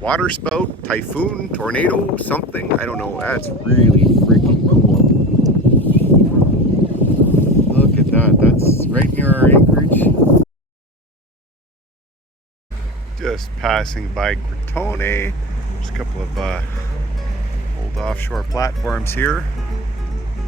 waterspout, typhoon, tornado, something. I don't know. That's really freaking cool. Look at that. That's right near our anchorage. Just passing by Crotone. There's a couple of old offshore platforms here.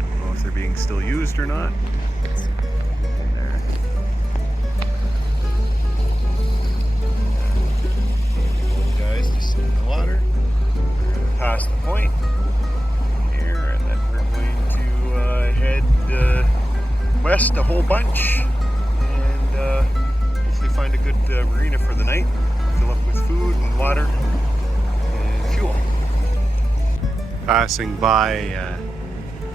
Don't know if they're being still used or not. There. Guys just in the water. Past the point here, and then we're going to head west a whole bunch and hopefully find a good marina for the night. Fill up with food and water and fuel. Passing by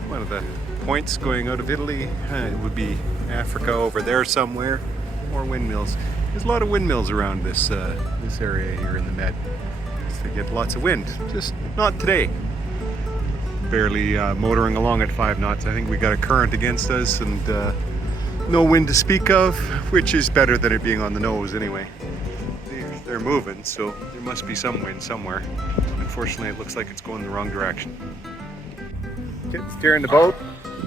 one of the points going out of Italy. It would be Africa over there somewhere. More windmills. There's a lot of windmills around this this area here in the Med. So they get lots of wind. Just not today. Barely motoring along at 5 knots. I think we got a current against us and no wind to speak of, which is better than it being on the nose anyway. They're moving, so there must be some wind somewhere. Unfortunately, it looks like it's going the wrong direction. Kids steering the boat.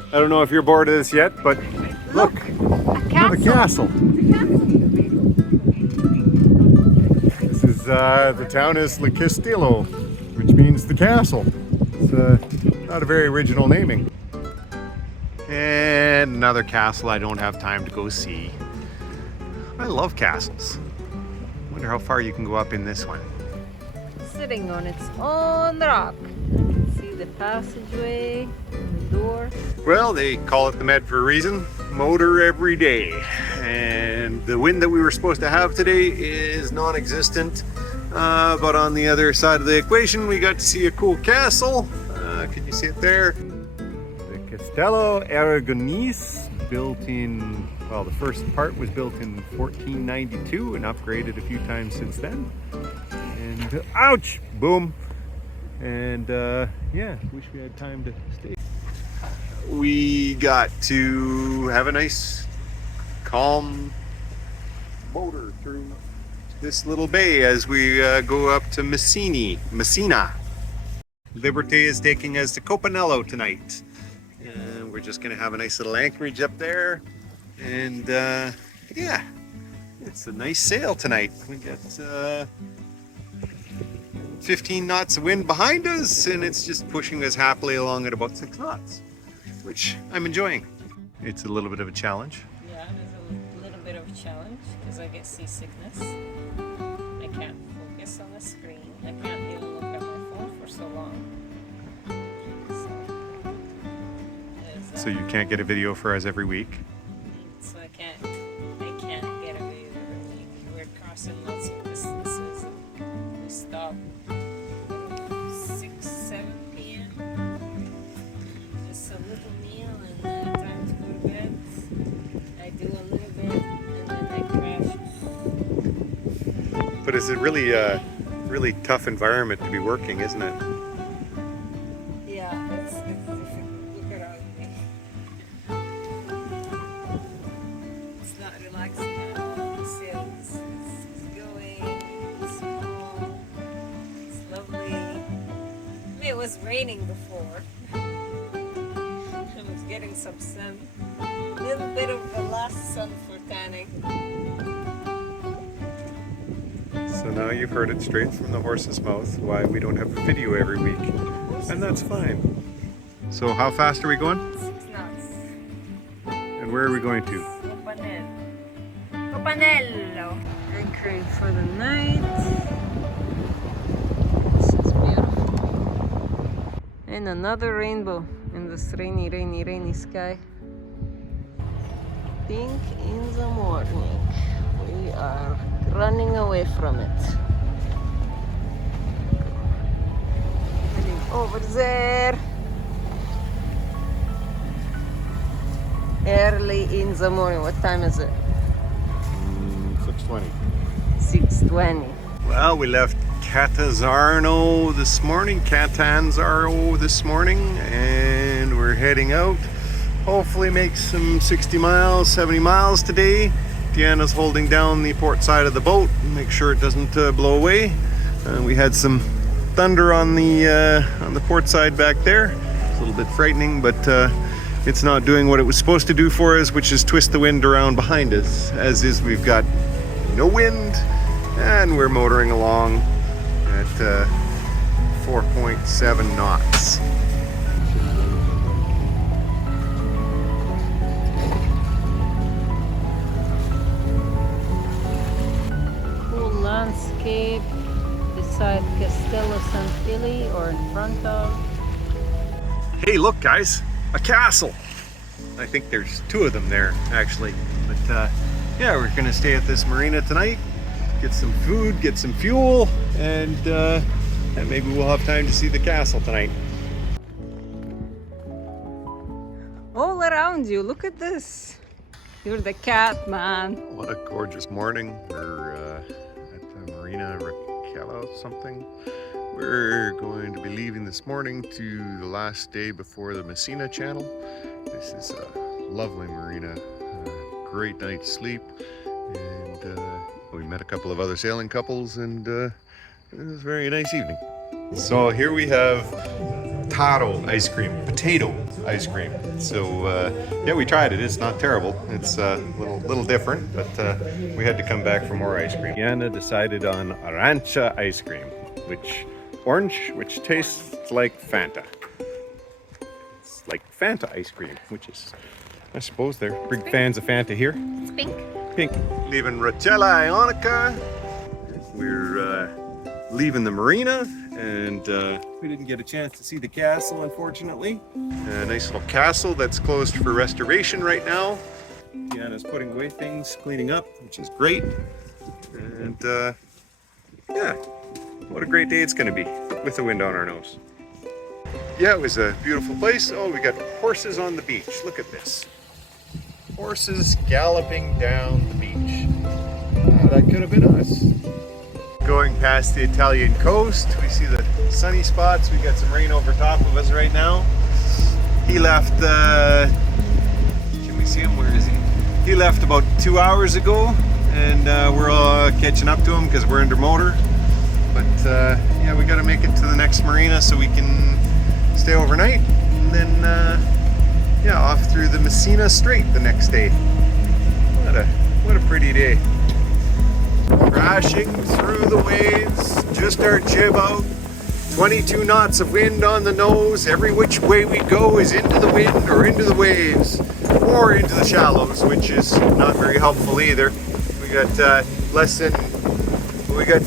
I don't know if you're bored of this yet, but look, the castle. This is the town is La Castella, which means the castle. It's not a very original naming. And another castle I don't have time to go see. I love castles. Wonder how far you can go up in this one. Sitting on its own rock. You can see the passageway, the door. Well, they call it the Med for a reason. Motor every day. And the wind that we were supposed to have today is non-existent. But on the other side of the equation, we got to see a cool castle. Can you see it there? The Castella Aragonese, built in, well, the first part was built in 1492 and upgraded a few times since then. And ouch! Boom! And yeah, wish we had time to stay. We got to have a nice, calm motor through this little bay as we go up to Messina. Liberty is taking us to Copanello tonight. We're just gonna have a nice little anchorage up there. And yeah, it's a nice sail tonight. We got 15 knots of wind behind us, and it's just pushing us happily along at about 6 knots, which I'm enjoying. It's a little bit of a challenge. Yeah, there's a little bit of a challenge because I get seasickness. I can't focus on the screen. I can't even look at my phone for so long. So you can't get a video for us every week? So I can't get a video every week. We're crossing lots of distances. We stop 6, 7 p.m. Just a little meal and then time to go to bed. I do a little bit and then I crash. But it's a really tough environment to be working, isn't it? Yeah, it's difficult. Look around me. It's not relaxing at all. The sail is going, it's small, it's lovely. I mean, it was raining before. I was getting some sun. A little bit of the last sun for tanning. So now you've heard it straight from the horse's mouth why we don't have a video every week. And that's fine. So how fast are we going? 6 knots. And where are we going to? Copanello. Anchoring for the night. This is beautiful. And another rainbow in this rainy sky. Pink in the morning. We are running away from it. Heading over there. Early in the morning. What time is it? 6:20. 6:20. Well, we left Catenzaro this morning, and we're heading out. Hopefully make some 60 miles, 70 miles today. Deanna's holding down the port side of the boat, make sure it doesn't blow away. We had some thunder on the port side back there. It's a little bit frightening, but it's not doing what it was supposed to do for us, which is twist the wind around behind us. As is, we've got no wind, and we're motoring along at 4.7 knots. Cool landscape beside Castella Santilli, or in front of. Hey, look guys, a castle. I think there's two of them there actually, but yeah, we're gonna stay at this marina tonight, get some food, get some fuel, and maybe we'll have time to see the castle tonight. All around you, look at this. You're the cat, man. What a gorgeous morning. We're at the Marina Roccello something. We're going to be leaving this morning to the last day before the Messina channel. This is a lovely marina, great night's sleep, and we met a couple of other sailing couples, and it was a very nice evening. So here we have taro ice cream, potato ice cream. So yeah, we tried it. It's not terrible. It's a little different, but we had to come back for more ice cream. Yana decided on Arancia ice cream, which tastes like Fanta. It's like Fanta ice cream, which is, I suppose they're big fans of Fanta here. It's pink. Pink. Leaving Rocella Ionica. We're leaving the marina, and we didn't get a chance to see the castle, unfortunately. A nice little castle that's closed for restoration right now. Deanna's putting away things, cleaning up, which is great. And yeah, what a great day it's going to be with the wind on our nose. Yeah, it was a beautiful place. Oh, we got horses on the beach. Look at this. Horses galloping down the beach. Oh, that could have been us. Going past the Italian coast, we see the sunny spots. We got some rain over top of us right now. He left, can we see him? Where is he? He left about 2 hours ago, and we're all catching up to him because we're under motor. But yeah, we got to make it to the next marina so we can stay overnight, and then yeah, off through the Messina Strait the next day. What a pretty day. Crashing through the waves, just our jib out, 22 knots of wind on the nose. Every which way we go is into the wind or into the waves or into the shallows, which is not very helpful either. We got we got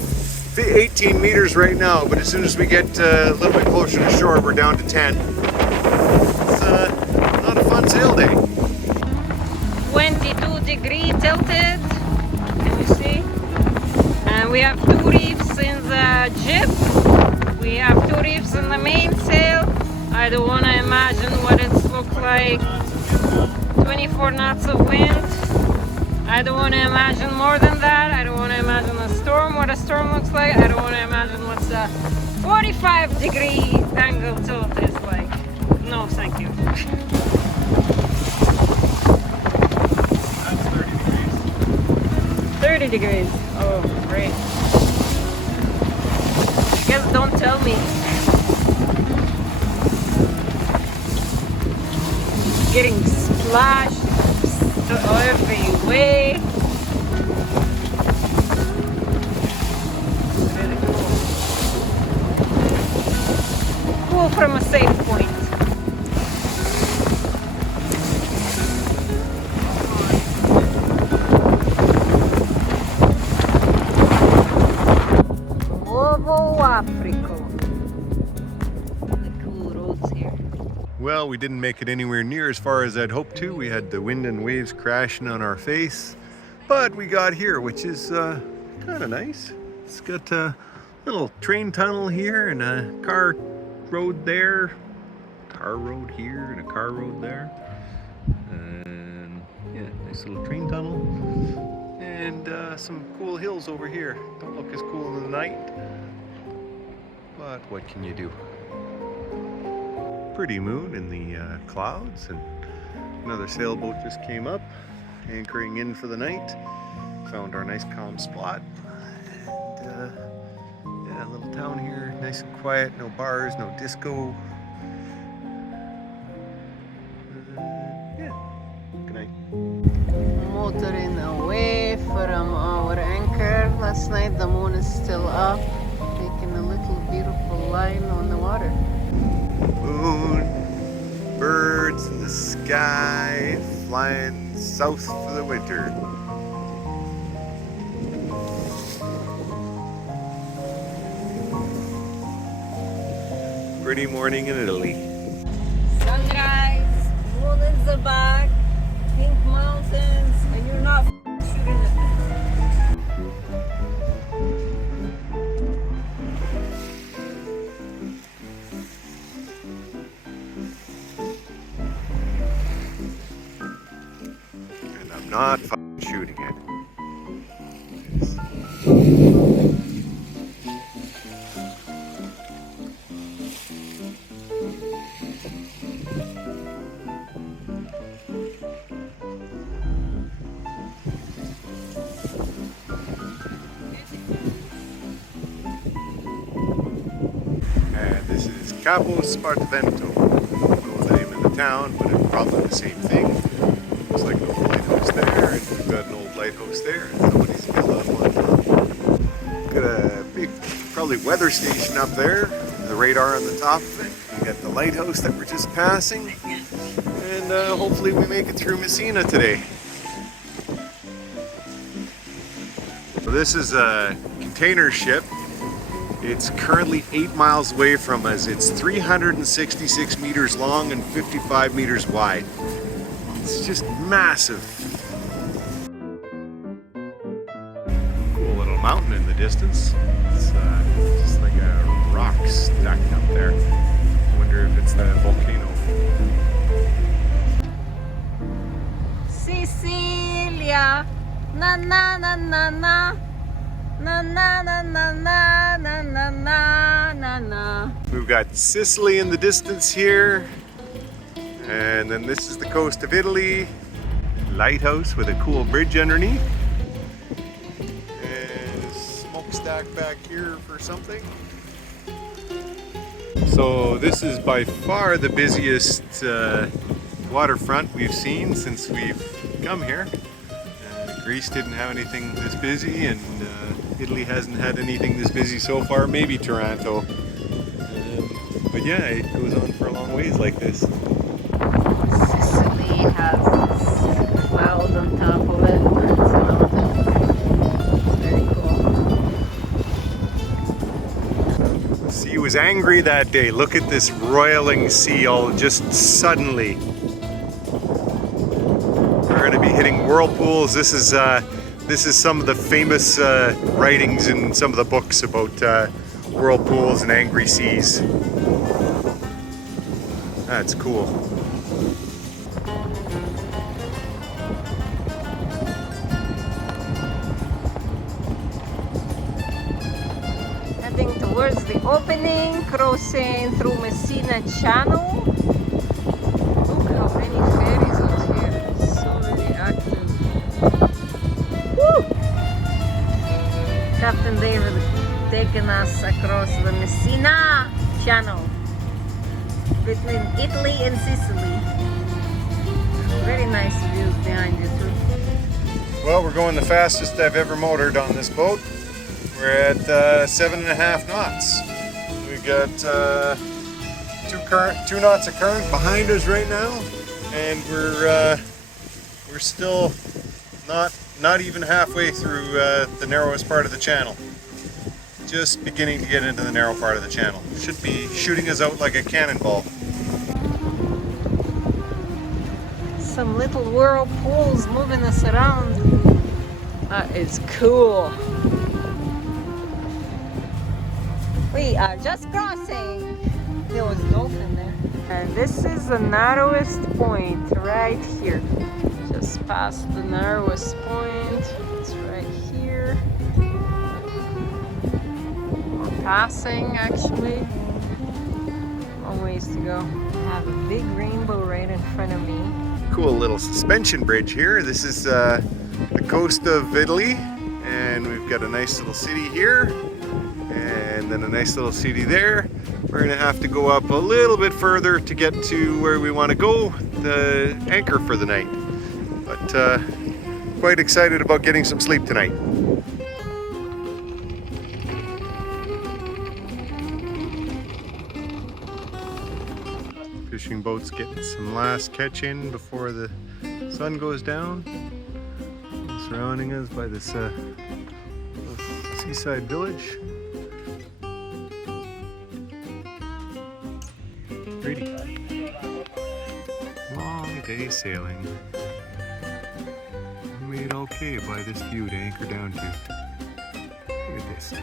18 meters right now, but as soon as we get a little bit closer to shore, we're down to 10. It's not a fun sail day. 22-degree tilted. Can you see? And we have 2 reefs in the jib. We have 2 reefs in the mainsail. I don't want to imagine what it's look like. 24 knots of wind. I don't want to imagine more than that. I don't want to imagine a storm, what a storm looks like. I don't want to imagine what's a 45-degree angle tilt is like. No, thank you. That's 30 degrees. Oh, great. I guess don't tell me. Getting splashed every way. Really cool. Cool from a safe point. Well, we didn't make it anywhere near as far as I'd hoped to. We had the wind and waves crashing on our face, but we got here, which is kind of nice. It's got a little train tunnel here and a car road there, car road here and a car road there, and yeah, nice little train tunnel, and some cool hills over here. Don't look as cool in the night, but what can you do? Pretty moon in the clouds, and another sailboat just came up, anchoring in for the night. Found our nice calm spot, and yeah, Yeah, a little town here, nice and quiet, no bars, no disco. Yeah, good night. Motoring away from our anchor. Last night the moon is still up, making a little beautiful line on the water. Moon, birds in the sky, flying south for the winter. Pretty morning in Italy. Sunrise, moon in the back, pink mountains, and you're not shooting at them. And I'm not shooting it. And this is Capo Spartivento. I don't know the name of the town, but it's probably the same thing. Looks like an old lighthouse there, and we've got an old lighthouse there, and somebody's built on one. Got a big, probably weather station up there, the radar on the top of it. We got the lighthouse that we're just passing, and hopefully we make it through Messina today. So this is a container ship. It's currently 8 miles away from us. It's 366 meters long and 55 meters wide. It's just massive. Cool little mountain in the distance. It's just like a rock stacked up there. I wonder if it's the volcano. Sicilia, na na na na na. Na na na na na na na na na na. We've got Sicily in the distance here, and then this is the coast of Italy. Lighthouse with a cool bridge underneath, and a smokestack back here for something. So this is by far the busiest waterfront we've seen since we've come here. Greece didn't have anything this busy, and Italy hasn't had anything this busy so far, maybe Taranto. But yeah, it goes on for a long ways like this. Sicily has this cloud on top of it. It's a mountain. It's very cool. The sea was angry that day. Look at this roiling sea all just suddenly. We're going to be hitting whirlpools. This is some of the famous writings in some of the books about whirlpools and angry seas. That's cool. Heading towards the opening, crossing through Messina Channel. Look how many ferries out here. So very active. Woo! Captain David taking us across the Messina Channel between Italy and Sicily. Very nice views behind you too. Well, we're going the fastest I've ever motored on this boat. We're at 7.5 knots. We've got 2 knots of current behind us right now, and we're still not even halfway through the narrowest part of the channel. Just beginning to get into the narrow part of the channel. Should be shooting us out like a cannonball. Some little whirlpools moving us around. That is cool. We are just crossing. There was a dolphin there. And this is the narrowest point right here. Just past the narrowest point. It's right here. We're passing actually. Long ways to go. I have a big rainbow right in front of me. Cool little suspension bridge here. This is the coast of Italy, and we've got a nice little city here, and and then a nice little city there. We're gonna have to go up a little bit further to get to where we want to go, the anchor for the night. But quite excited about getting some sleep tonight. Fishing boats getting some last catch in before the sun goes down. Surrounding us by this seaside village. Pretty. Long day sailing. Made okay by this view to anchor down to. Look at this.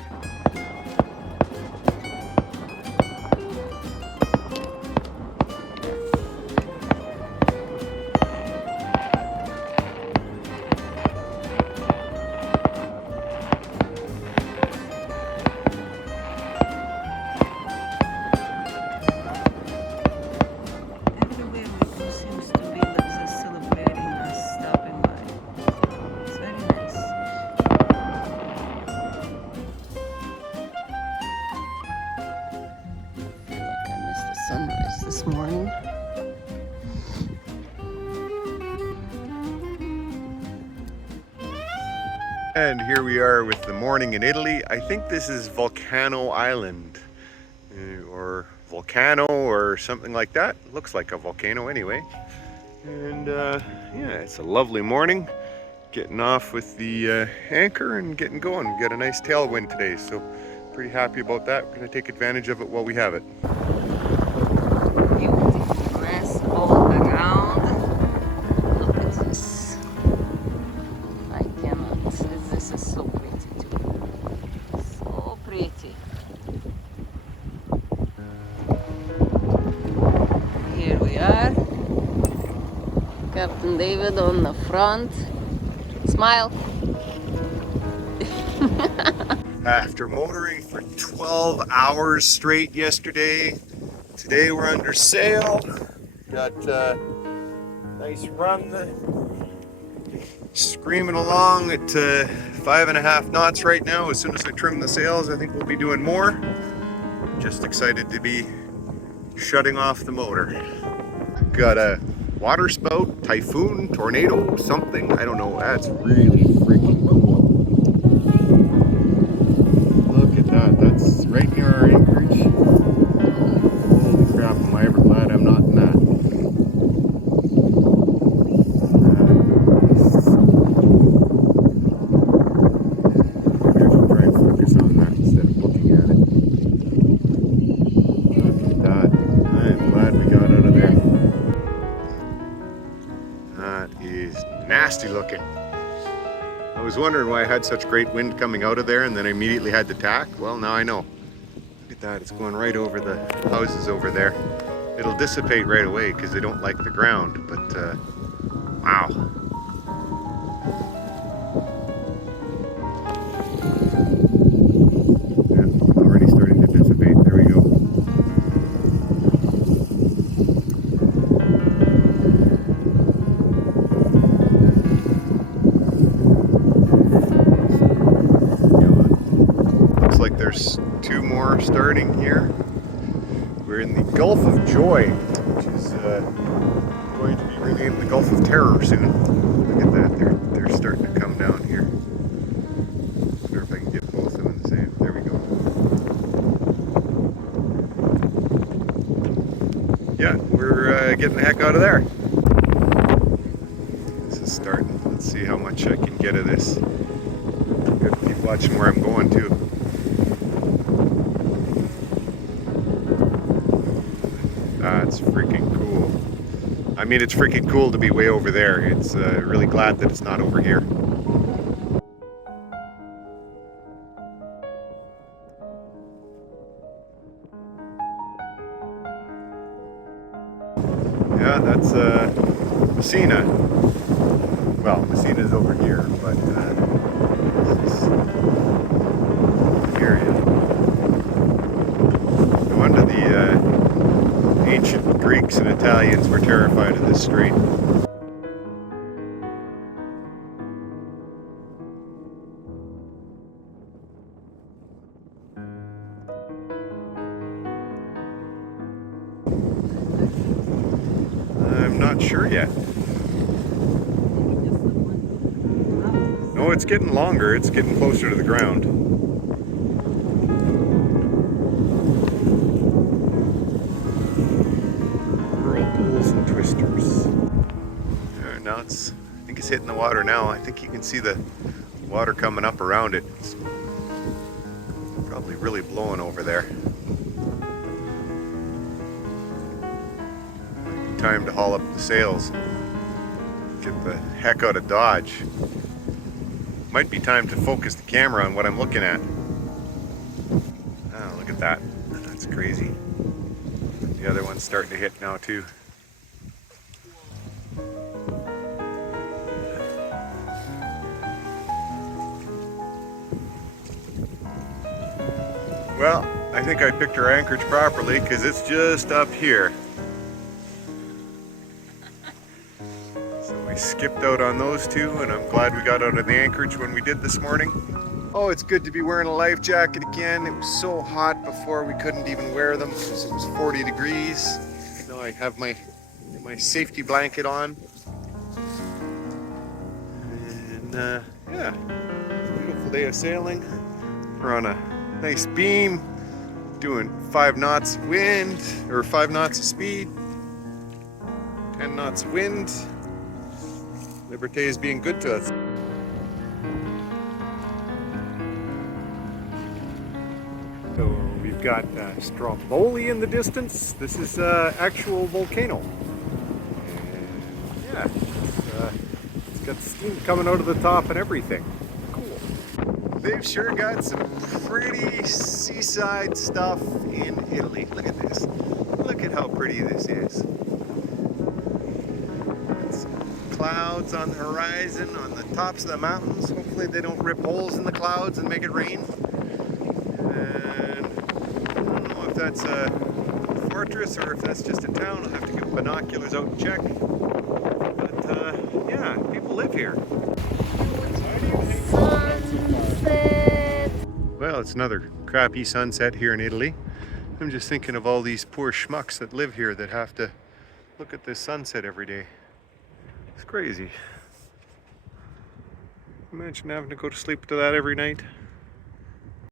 Sunrise this morning. And here we are with the morning in Italy. I think this is Volcano Island, or Volcano or something like that. Looks like a volcano anyway. And yeah, it's a lovely morning. Getting off with the anchor and getting going. We got a nice tailwind today, so pretty happy about that. We're gonna take advantage of it while we have it. Beautifulness all around. Look at this. I cannot. This is so pretty too. So pretty. Here we are. Captain David on the front. Smile. After motoring for 12 hours straight yesterday, today we're under sail. Got a nice run, screaming along at 5.5 knots right now. As soon as I trim the sails, I think we'll be doing more. Just excited to be shutting off the motor. Got a waterspout, typhoon, tornado, something. I don't know. That's really freaking cool. Look at that. That's right near our anchorage. Holy crap, am I ever glad I'm not in that. Maybe I should try and focus on that instead of looking at it. Look at that. I am glad we got out of there. That is nasty looking. I was wondering why I had such great wind coming out of there and then I immediately had to tack. Well, now I know. Look at that, it's going right over the houses over there. It'll dissipate right away because they don't like the ground, but wow. Yeah, already starting to dissipate. There we go. There's two more starting here. We're in the Gulf of Joy, which is going to be renamed the Gulf of Terror soon. Look at that, they're starting to come down here. I wonder if I can get both of them in the same. There we go. Yeah, we're getting the heck out of there. This is starting. Let's see how much I can get of this. Gotta keep watching where I'm going too. That's freaking cool. I mean, it's freaking cool to be way over there. It's really glad that it's not over here. Yeah, that's Messina. Well, Messina's over here, but this is the area. No wonder the ancient Greeks and Italians were terrified of this strait. not sure yet. No, it's getting longer. It's getting closer to the ground. Whirlpools and twisters. There, now it's, I think it's hitting the water now. I think you can see the water coming up around it. It's probably really blowing over there. Might be time to haul up the sails. Get the heck out of Dodge. Might be time to focus the camera on what I'm looking at. Oh, look at that. That's crazy. The other one's starting to hit now too. Well, I think I picked our anchorage properly because it's just up here. So we skipped out on those two, and I'm glad we got out of the anchorage when we did this morning. Oh, it's good to be wearing a life jacket again. It was so hot before we couldn't even wear them because it was 40 degrees. Now I have my safety blanket on. And yeah, beautiful day of sailing. We're on a nice beam, doing 5 knots wind, or 5 knots of speed, 10 knots wind. Liberté is being good to us. So we've got Stromboli in the distance. This is actual Volcano. And yeah, it's got steam coming out of the top and everything. Cool. They've sure got some pretty seaside stuff in Italy. Look at this. Look at how pretty this is. It's clouds on the horizon, on the tops of the mountains. Hopefully they don't rip holes in the clouds and make it rain. And I don't know if that's a fortress or if that's just a town. I'll have to get binoculars out and check. But yeah, people live here. Well, it's another crappy sunset here in Italy. I'm just thinking of all these poor schmucks that live here that have to look at this sunset every day. It's crazy. Imagine having to go to sleep to that every night.